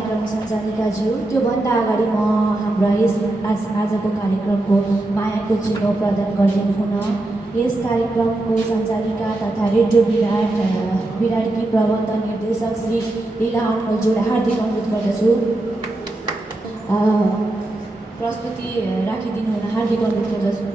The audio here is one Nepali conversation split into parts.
कार्यक्रम सञ्चालिकाज्यू, त्योभन्दा अगाडि म हाम्रो आजको कार्यक्रमको मायाको चिनो प्रदान गरिदिनु हुन यस कार्यक्रमको सञ्चालिका तथा रेडियो बिराडकी प्रबन्ध निर्देशक श्री लीला अनमोलज्यूलाई हार्दिक अनुरोध गर्दछु। प्रस्तुति राखिदिनु हुन हार्दिक अनुरोध गर्दछु।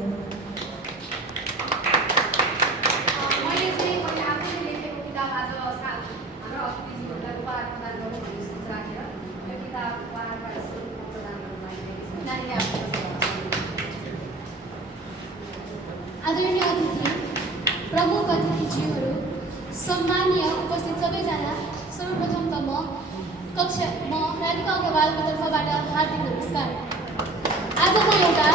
आदरणीय अतिथि, प्रमुख अतिथिज्यूहरू, सम्मानीय उपस्थित सबैजना, सर्वप्रथम त म राधिका अग्रवालको तर्फबाट हार्दिक नमस्कार। आज म एउटा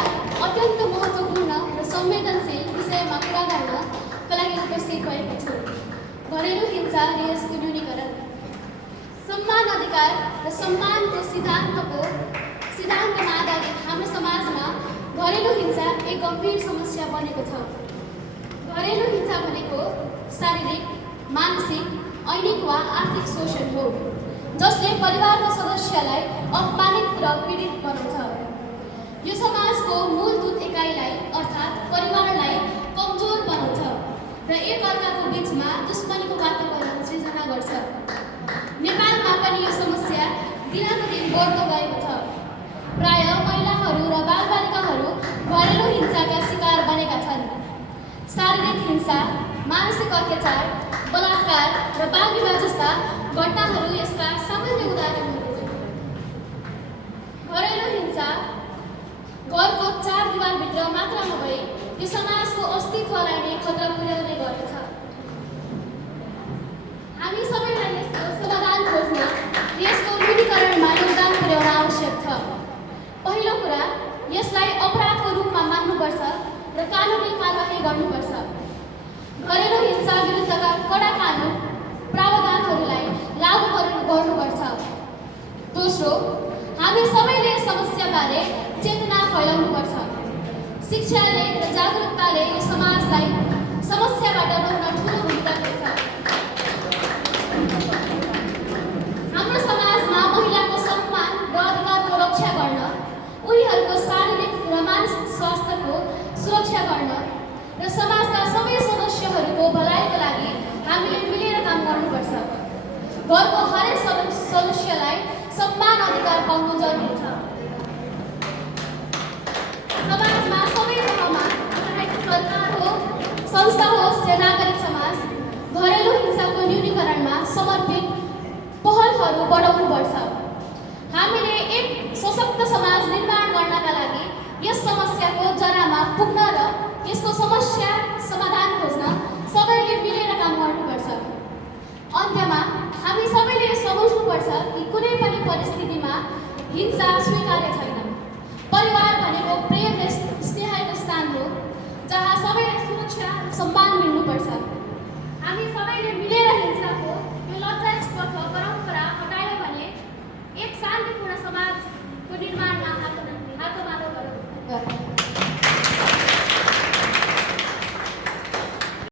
अत्यन्त महत्त्वपूर्ण र संवेदनशील विषयमा कुरा गर्नका लागि उपस्थित भएको छु। घरेलु हिंसा र यसको न्यूनीकरण। सम्मान अधिकार र सम्मानको सिद्धान्तमा आधारित हाम्रो समाजमा घरेलु हिंसा एक गम्भीर समस्या बनेको छ। घरेलु हिंसा भनेको शारीरिक, मानसिक, ऐनिक वा आर्थिक शोषण हो, जसले परिवारका सदस्यलाई अपमानित र पीडित बनाउँछ। यो समाजको मूलभूत एकाइलाई अर्थात् परिवारलाई कमजोर बनाउँछ र एकअर्काको बीचमा दुश्मनीको वातावरण सृजना गर्छ। नेपालमा पनि यो समस्या दिनको दिन बढ्दो गएको छ। प्राय महिलाहरू र बालबालिकाहरू घरेलु हिंसाका शिकार बनेका छन्। शारीरिक हिंसा, मानसिक अत्याचार, बलात्कार र बाल विवाह जस्ता घटनाहरू यसका सामान्य उदाहरणहरू हुन्। घरेलु हिंसा घरको 4 दिवारभित्र मात्र नभई यो समाजको अस्तित्वलाई नै खतरा पुर्याउने गर्दछ। हामी सबैलाई यसको समाधान खोज्न यसको न्यूनीकरणमा योगदान पुर्याउन आवश्यक छ। पहिलो कुरा, यसलाई अपराधको रूपमा मान्नुपर्छ र कानुनी कारबाही गर्नुपर्छ। घरेलु हिंसा विरुद्धका कडा कानुन प्रावधानहरूलाई लागू गर्नुपर्छ। दोस्रो, हामी सबैले समस्याबारे चेतना फैलाउनुपर्छ। शिक्षाले र जागरुकताले यो समाजलाई समस्याबाट रोक्न ठुलो भूमिका खेल्छ। हाम्रो समाजमा महिलाको सम्मान र अधिकारको रक्षा गर्न, उनीहरूको शारीरिक र मानसिक स्वास्थ्यको सुरक्षा गर्न र समाजका सबै सदस्यहरूको भलाइको लागि हामीले मिलेर काम गर्नुपर्छ। घरको हरेक सदस्यलाई सम्मान अधिकार पाउनु जरुरी छ। समाजमा सबै तहमा, सरकार हो, संस्था होस् या नागरिक समाज, घरेलु हिंसाको न्यूनीकरणमा समर्पित पहलहरू बढाउनुपर्छ। हामीले एक सशक्त समाज निर्माण गर्नका लागि यस समस्याको जरामा पुग्न र यसको समस्या समाधान खोज्न सबैले मिलेर काम गर्नुपर्छ। अन्त्यमा हामी सबैले सम्झनुपर्छ कि कुनै पनि परिस्थितिमा हिंसा स्वीकार्य छैन। परिवार भनेको प्रेम र स्नेहको स्थान हो, जहाँ सबैलाई सुरक्षा र सम्मान मिल्नुपर्छ। हामी सबैले मिलेर